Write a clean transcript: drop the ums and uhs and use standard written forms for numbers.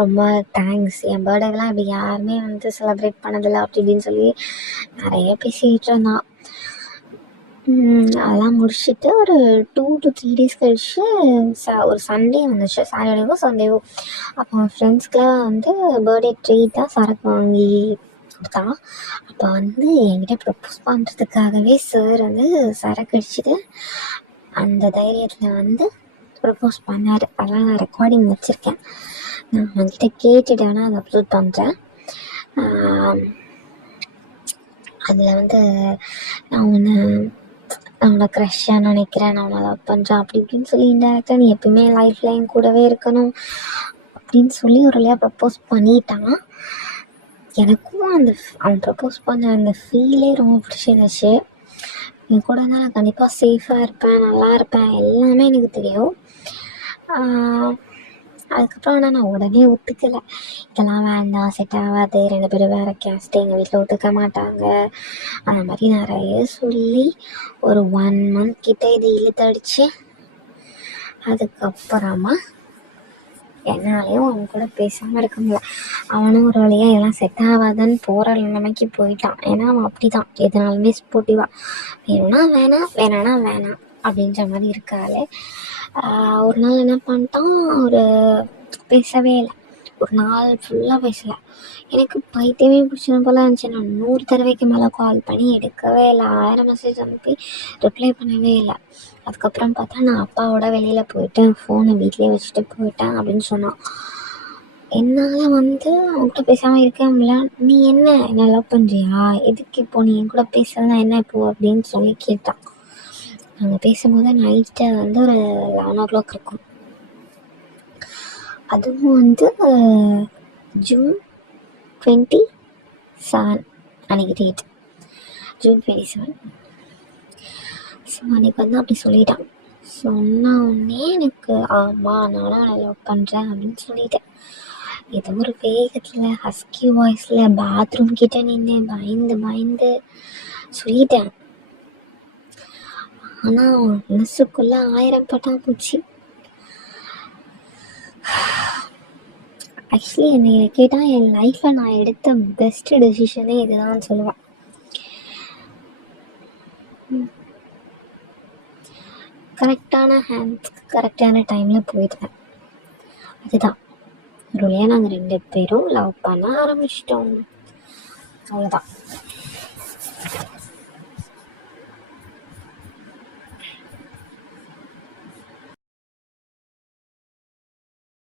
ரொம்ப தேங்க்ஸ், என் பர்த்டேலாம் இப்படி யாருமே வந்து செலிப்ரேட் பண்ணதில்லை அப்படி இப்படின்னு சொல்லி நிறைய பேசிகிட்டு இருந்தான். அதெல்லாம் முடிச்சுட்டு ஒரு 2 to 3 days கழிச்சு ஒரு சண்டே வந்துச்சு, சாட்டர்டேவோ சண்டேவோ. அப்போ அவன் ஃப்ரெண்ட்ஸ்க்கெலாம் வந்து பர்த்டே ட்ரீட்டாக சரக்கு வாங்கி கொடுத்தான். அப்போ வந்து என்கிட்ட ப்ரப்போஸ் பண்ணுறதுக்காகவே சார் வந்து சரக்கு அடிச்சுட்டு அந்த தைரியத்தில் வந்து ப்ரப்போஸ் பண்ணார். அதெல்லாம் நான் ரெக்கார்டிங் வச்சுருக்கேன், நான் அவன்கிட்ட கேட்டுட்டு வேணால் அதை அப்லோட் பண்ணுறேன். அதில் வந்து நான் உன்னை க்ரஷ்ஷாக நினைக்கிறேன், நான் உன்னை லவ் பண்ணுறேன் அப்படி இப்படின்னு சொல்லி இன்டேரக்டாக நீ எப்பவுமே லைஃப்பில் என் கூடவே இருக்கணும் அப்படின்னு சொல்லி ஒரு வழியாக ப்ரப்போஸ் பண்ணிட்டான். எனக்கும் அவன் ப்ரப்போஸ் பண்ண அந்த ஃபீலே ரொம்ப பிடிச்சிருந்துச்சு. என் கூட தான் நான் கண்டிப்பாக சேஃபாக இருப்பேன், நல்லா இருப்பேன், எல்லாமே எனக்கு தெரியும். அதுக்கப்புறம் ஆனால் நான் உடனே ஒத்துக்கலை. இதெல்லாம் வேண்டாம், செட் ஆகாது, 2 பேரும் வேறு கேஸ்ட்டு, எங்கள் வீட்டில் ஒத்துக்க மாட்டாங்க, அந்த மாதிரி நிறைய சொல்லி ஒரு 1 month கிட்டே இது இழுத்தடிச்சு அதுக்கப்புறமா என்னாலேயும் அவன் கூட பேசாமல் இருக்க முடியல. அவனும் ஒரு வழியாக இதெல்லாம் செட் ஆகாதுன்னு போகிற நிலைமைக்கு போயிட்டான். ஏன்னா அவன் அப்படி தான், எதுனாலுமே ஸ்போர்ட்டிவாக வேணும்னா வேணாம், வேணான்னா வேணாம் அப்படின்ற மாதிரி இருக்காளே. ஒரு நாள் என்ன பண்ணிட்டான், பேசவே இல்லை, ஒரு நாள் ஃபுல்லாக பேசலை. எனக்கு பைத்தியமே பிடிச்சது போல் இருந்துச்சு. நான் 100 தடவைக்கு மேலே கால் பண்ணி எடுக்கவே இல்லை, 1000 மெசேஜ் அனுப்பி ரிப்ளை பண்ணவே இல்லை. அதுக்கப்புறம் பார்த்தா நான் அப்பாவோட வெளியில் போயிட்டேன், ஃபோனை வீட்லேயே வச்சுட்டு போயிட்டேன் அப்படின்னு சொன்னான். என்னால் வந்து அவன்கிட்ட பேசாமல் இருக்க முடியல. நீ என்ன லவ் பண்ணுறியா, எதுக்கு இப்போ நீ என் கூட பேசுறதுனா என்ன இப்போ அப்படின்னு சொல்லி கேட்டான். நாங்கள் பேசும்போது நைட்டு வந்து ஒரு 11 o'clock இருக்கும். அதுவும் வந்து June 27 அன்றைக்கி டேட், June 27. ஸோ அன்றைக்கி வந்து அப்படி சொல்லிட்டான். சொன்ன உடனே எனக்கு ஆமாம் நானும் அவனை லவ் பண்ணுறேன் அப்படின்னு சொல்லிட்டேன். ஏதோ ஒரு வேகத்தில் ஹஸ்கி வாய்ஸில் பாத்ரூம் கிட்டே நின்று பயந்து சொல்லிட்டேன். ஆனால் மனசுக்குள்ளே 1000 பட்டா போச்சு. ஆக்சுவலி என்னை கேட்டால் என் லைஃப்பில் நான் எடுத்த பெஸ்ட்டு டெசிஷனே இதுதான் சொல்லுவேன். கரெக்டான ஹேண்ட்ஸ்க்கு கரெக்டான டைமில் போயிடுவேன். அதுதான் ஒரு வழியாக நாங்கள் 2 பேரும் லவ் பண்ண ஆரம்பிச்சிட்டோம். அவ்வளோதான்.